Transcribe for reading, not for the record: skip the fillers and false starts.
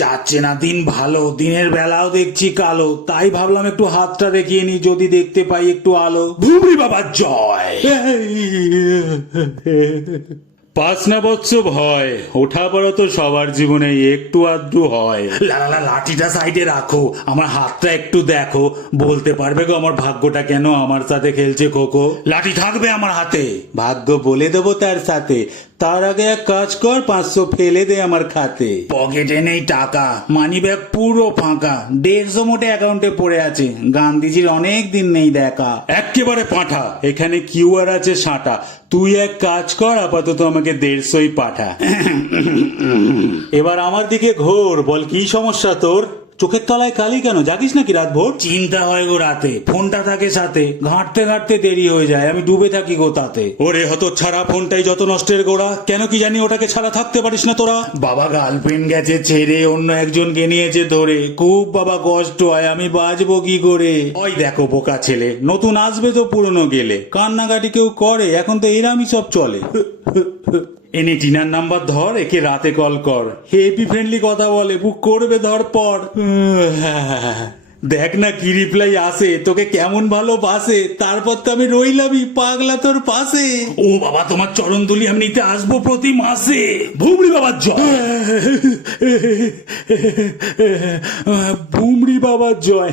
যাচ্ছে না দিন ভালো, দিনের বেলাও দেখছি কালো, তাই ভাবলাম একটু হাতটা দেখিয়ে নি, যদি দেখতে পাই একটু আলো। ভুবড়ি বাবার জয়। পাস না বৎস ভয়, ওঠা পড়া তো সবার জীবনে একটু আধটু হয়। লাঠিটা সাইডে রাখো, আমার হাতটা একটু দেখো, বলতে পারবে গো আমার ভাগ্যটা কেন আমার সাথে খেলছে খোকো? লাঠি থাকবে আমার হাতে, ভাগ্য বলে দেবো তার সাথে। তার আগে এক কাজ কর, 500 ফেলে দে আমার খাতে। পকেটে নেই টাকা, মানি ব্যাগ পুরো ফাঁকা, 150 মোটে অ্যাকাউন্টে পড়ে আছে, গান্ধীজির অনেক দিন নেই দেখা। একেবারে পাঠা, এখানে কিউআর আছে সাঁটা। তুই এক কাজ কর, আপাতত আমাকে 150ই পাঠা। এবার আমার দিকে ঘোর, বল কি সমস্যা তোর? চোখের তলায় কালি কেন, জাগিস নাকি রাত ভোর? চিন্তা হয় গো রাতে, ফোনটা থাকে সাথে, ঘাঁটতে ঘাঁটতে দেরি হয়ে যায়, আমি ডুবে থাকি গো তাতে। ওরে হতো ছাড়া, ফোনটাই যত নষ্টের গোড়া, কেন কি জানি ওটাকে ছাড়া থাকতে পারিস না তোরা। বাবা গার্লফ্রেন্ড গেছে ছেড়ে, অন্য একজনকে নিয়েছে ধরে, খুব বাবা কষ্ট হয়, আমি বাঁচবো কি করে? ওই দেখো বোকা ছেলে, নতুন আসবে তো পুরনো গেলে, কান্নাকাটি কেউ করে? এখন তো এরামই সব চলে। এনে টিনার নাম্বার ধর, একে রাতে কল কর, হেপি ফ্রেন্ডলি কথা বলে, বুক করবে ধর পর। দেখ না কি রিপ্লাই আসে, তোকে কেমন ভালোবাসে, তারপর তো আমি রইলামই পাগলা তোর পাশে। ও বাবা, তোমার চরণ ধুলি আমি নিতে আসবো প্রতি মাসে। ভুবড়ি বাবার জয়। ভুমড়ি বাবার জয়।